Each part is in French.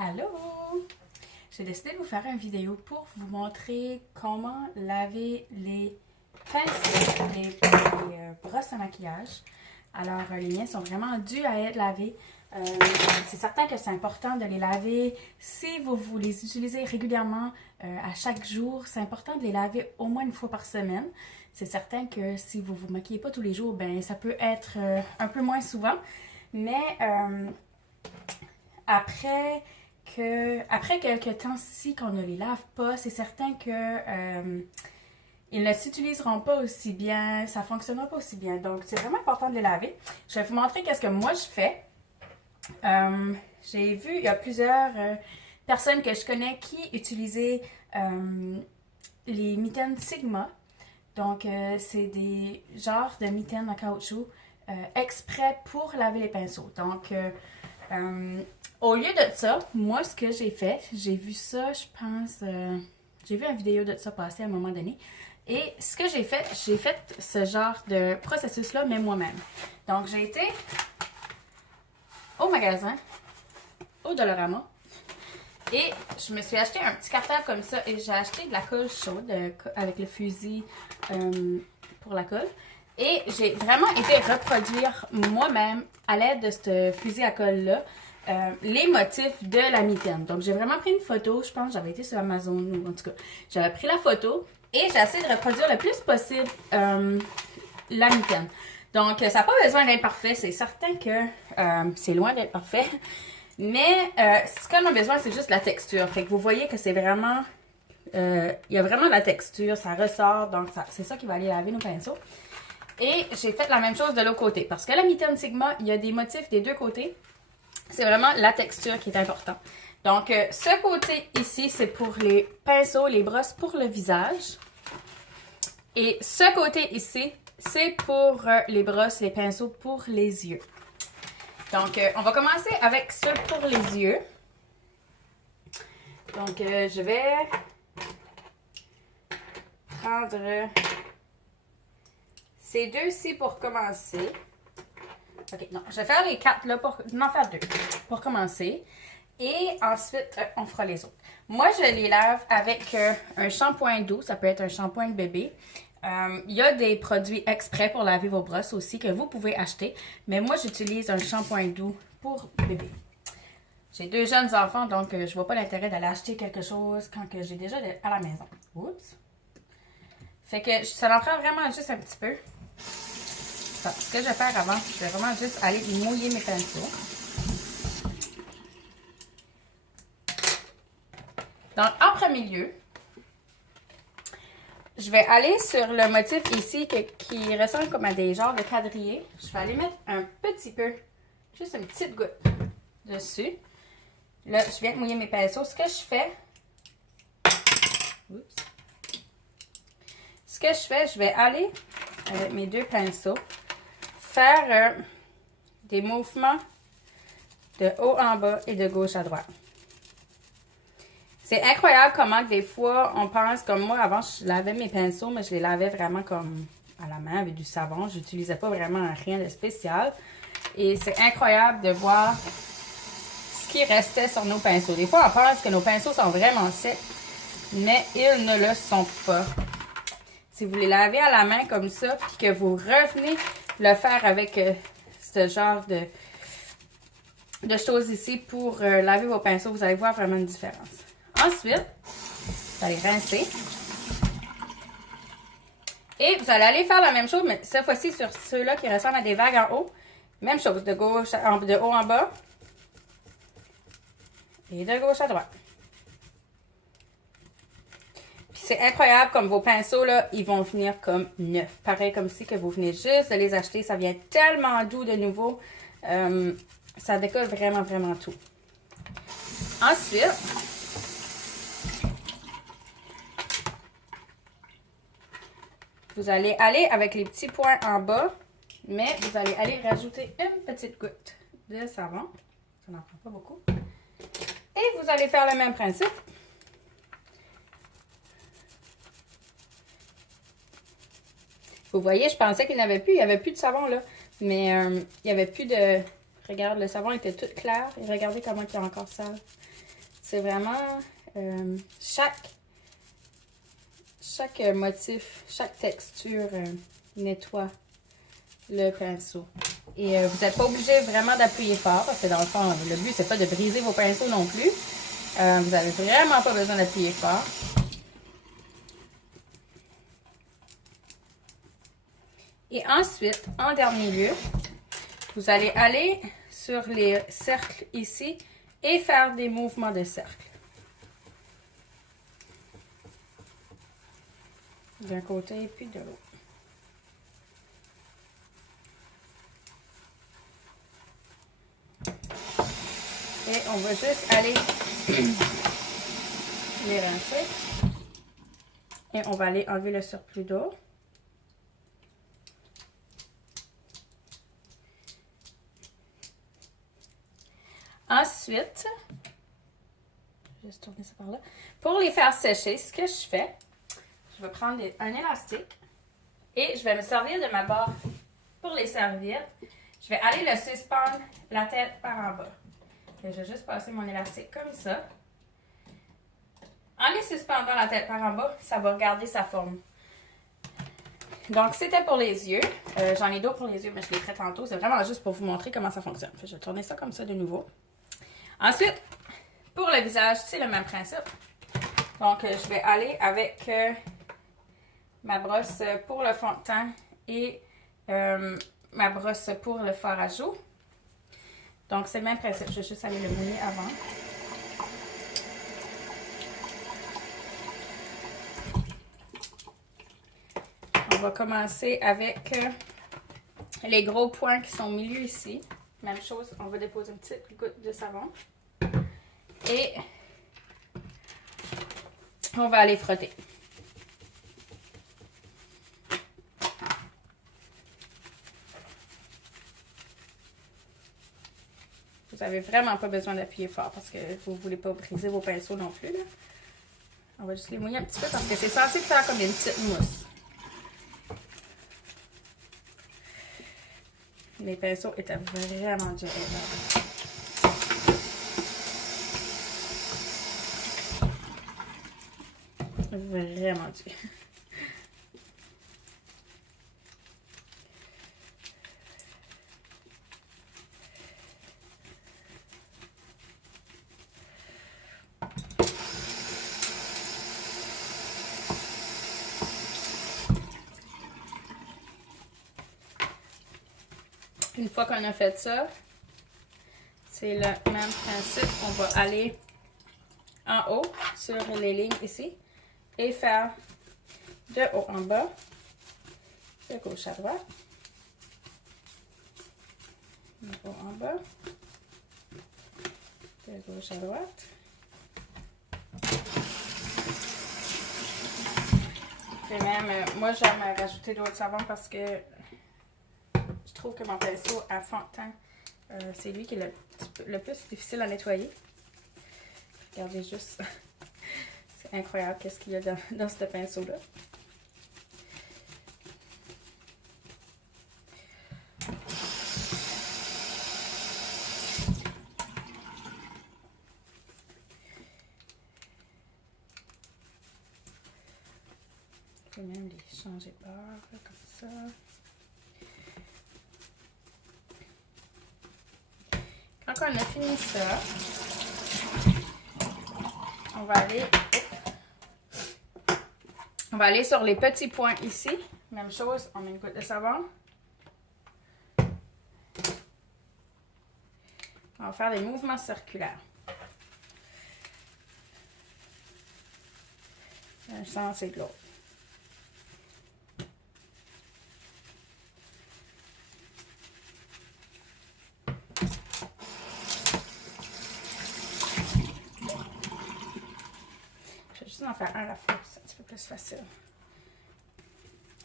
Allô! J'ai décidé de vous faire une vidéo pour vous montrer comment laver les pinceaux, les brosses à maquillage. Alors, les miens sont vraiment dus à être lavés. C'est certain que c'est important de les laver. Si vous les utilisez régulièrement à chaque jour, c'est important de les laver au moins une fois par semaine. C'est certain que si vous ne vous maquillez pas tous les jours, ben ça peut être un peu moins souvent. Mais après quelques temps, si on ne les lave pas, c'est certain que ils ne s'utiliseront pas aussi bien, ça ne fonctionnera pas aussi bien. Donc, c'est vraiment important de les laver. Je vais vous montrer qu'est-ce que moi je fais. J'ai vu, il y a plusieurs personnes que je connais qui utilisaient les mitaines Sigma. Donc, c'est des genres de mitaines en caoutchouc exprès pour laver les pinceaux. Donc, au lieu de ça, moi, ce que j'ai fait, j'ai vu ça, je pense, j'ai vu une vidéo de ça passer à un moment donné. Et ce que j'ai fait ce genre de processus-là, mais moi-même. Donc, j'ai été au magasin, au Dollarama, et je me suis acheté un petit cartable comme ça, et j'ai acheté de la colle chaude avec le fusil pour la colle. Et j'ai vraiment été reproduire moi-même, à l'aide de ce fusil à colle-là, les motifs de la mitaine. Donc, j'ai vraiment pris une photo. Je pense que j'avais été sur Amazon, ou en tout cas, j'avais pris la photo et j'ai essayé de reproduire le plus possible la mitaine. Donc, ça n'a pas besoin d'être parfait. C'est certain que c'est loin d'être parfait. Mais ce qu'on a besoin, c'est juste la texture. Fait que vous voyez que c'est vraiment... il y a vraiment la texture, ça ressort. Donc, c'est ça qui va aller laver nos pinceaux. Et j'ai fait la même chose de l'autre côté. Parce que la mitaine Sigma, il y a des motifs des deux côtés. C'est vraiment la texture qui est importante. Donc, ce côté ici, c'est pour les pinceaux, les brosses pour le visage. Et ce côté ici, c'est pour les brosses, les pinceaux pour les yeux. Donc, on va commencer avec ceux pour les yeux. Donc, je vais prendre ces deux-ci pour commencer. Ok, non, je vais faire les quatre là pour en faire deux pour commencer. Et ensuite, on fera les autres. Moi, je les lave avec un shampoing doux. Ça peut être un shampoing de bébé. Il y a des produits exprès pour laver vos brosses aussi que vous pouvez acheter. Mais moi, j'utilise un shampoing doux pour bébé. J'ai deux jeunes enfants, donc je vois pas l'intérêt d'aller acheter quelque chose quand que j'ai déjà à la maison. Oups! Fait que ça en prend vraiment juste un petit peu. Donc, ce que je vais faire avant, je vais vraiment juste aller mouiller mes pinceaux. Donc, en premier lieu, je vais aller sur le motif ici qui ressemble comme à des genres de quadrillés. Je vais aller mettre un petit peu, juste une petite goutte dessus. Là, je viens de mouiller mes pinceaux. Ce que je fais, je vais aller avec mes deux pinceaux faire des mouvements de haut en bas et de gauche à droite. C'est incroyable comment des fois on pense, comme moi avant je lavais mes pinceaux, mais je les lavais vraiment comme à la main avec du savon. Je n'utilisais pas vraiment rien de spécial. Et c'est incroyable de voir ce qui restait sur nos pinceaux. Des fois on pense que nos pinceaux sont vraiment secs, mais ils ne le sont pas. Si vous les lavez à la main comme ça, puis que vous revenez le faire avec ce genre de choses ici pour laver vos pinceaux, vous allez voir vraiment une différence. Ensuite, vous allez rincer. Et vous allez aller faire la même chose, mais cette fois-ci sur ceux-là qui ressemblent à des vagues en haut. Même chose, de haut en bas. Et de gauche à droite. C'est incroyable comme vos pinceaux, là, ils vont venir comme neufs. Pareil comme si que vous venez juste de les acheter. Ça vient tellement doux de nouveau. Ça décolle vraiment, vraiment tout. Ensuite, vous allez aller avec les petits points en bas, mais vous allez aller rajouter une petite goutte de savon. Ça n'en prend pas beaucoup. Et vous allez faire le même principe. Vous voyez, je pensais qu'il n'y avait plus. Il n'y avait plus de savon, là. Mais il n'y avait plus de... Regarde, le savon était tout clair. Et regardez comment il est encore sale. C'est vraiment chaque motif, chaque texture nettoie le pinceau. Et vous n'êtes pas obligé vraiment d'appuyer fort parce que dans le fond, le but, c'est pas de briser vos pinceaux non plus. Vous n'avez vraiment pas besoin d'appuyer fort. Et ensuite, en dernier lieu, vous allez aller sur les cercles ici et faire des mouvements de cercle. D'un côté puis de l'autre. Et on va juste aller les rincer. Et on va aller enlever le surplus d'eau. Ensuite, je vais juste tourner ça par là. Pour les faire sécher, ce que je fais, je vais prendre un élastique et je vais me servir de ma barre pour les serviettes. Je vais aller le suspendre la tête par en bas. Et je vais juste passer mon élastique comme ça. En les suspendant la tête par en bas, ça va garder sa forme. Donc, c'était pour les yeux. J'en ai d'autres pour les yeux, mais je les ferai tantôt. C'est vraiment juste pour vous montrer comment ça fonctionne. Je vais tourner ça comme ça de nouveau. Ensuite, pour le visage, c'est le même principe. Donc, je vais aller avec ma brosse pour le fond de teint et ma brosse pour le fard à joues. Donc, c'est le même principe. Je vais juste aller le mouiller avant. On va commencer avec les gros points qui sont au milieu ici. Même chose, on va déposer une petite goutte de savon. Et on va aller frotter. Vous n'avez vraiment pas besoin d'appuyer fort parce que vous ne voulez pas briser vos pinceaux non plus. Là. On va juste les mouiller un petit peu parce que c'est censé faire comme une petite mousse. Mes pinceaux étaient vraiment durs. Vraiment dur. Une fois qu'on a fait ça, c'est le même principe. On va aller en haut sur les lignes ici et faire de haut en bas, de gauche à droite, de haut en bas, de gauche à droite. Et même, moi j'aime rajouter d'autres savons parce que je trouve que mon pinceau à fond de teint, c'est lui qui est le plus difficile à nettoyer. Regardez juste. C'est incroyable qu'est-ce qu'il y a dans ce pinceau-là. Je peux même les changer de bord, comme ça. Quand on a fini ça, on va aller sur les petits points ici. Même chose, on met une goutte de savon. On va faire des mouvements circulaires. D'un sens et de l'autre. Je vais juste en faire un à la fois, c'est un petit peu plus facile.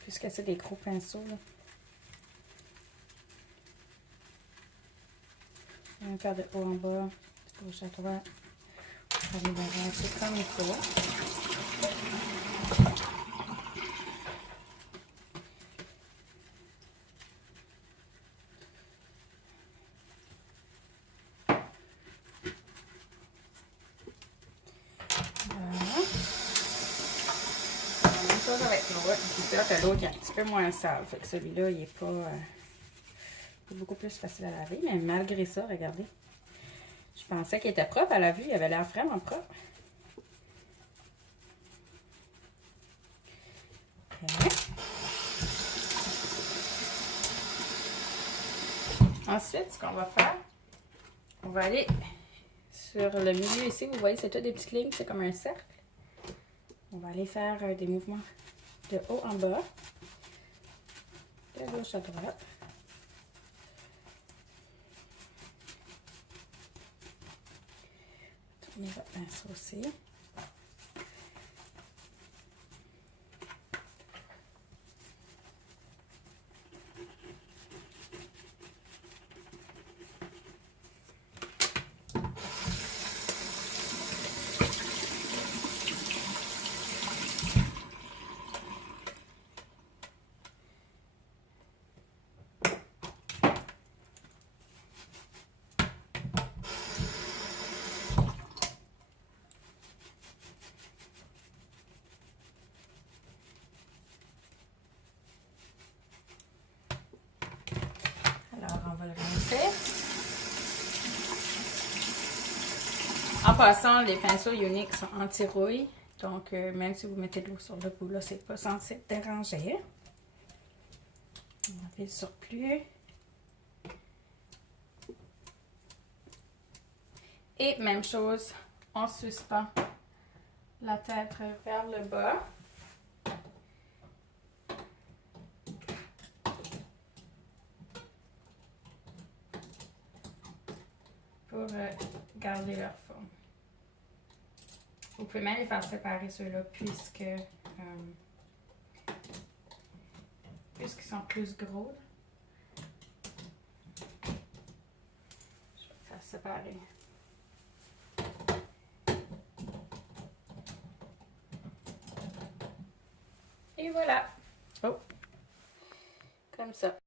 Puisque c'est des gros pinceaux, là. On va faire de haut en bas, de gauche à droite. On va avancer comme il faut. Ouais, c'est sûr que l'autre est un petit peu moins sale. Fait que celui-là, il est pas... c'est beaucoup plus facile à laver. Mais malgré ça, regardez. Je pensais qu'il était propre à la vue. Il avait l'air vraiment propre. Okay. Ensuite, ce qu'on va faire, on va aller sur le milieu ici. Vous voyez, c'est tout des petites lignes. C'est comme un cercle. On va aller faire des mouvements de haut en bas, de gauche à droite. Tournez votre pinceau aussi. Alors, on va le rincer. En passant, les pinceaux Youniq sont anti-rouille. Donc, même si vous mettez de l'eau sur le bout, là, c'est pas censé déranger. On enlève le surplus. Et même chose, on suspend la tête vers le bas. Pour garder leur forme. Vous pouvez même les faire séparer ceux-là puisqu'ils sont plus gros. Je vais les faire séparer. Et voilà. Oh! Comme ça.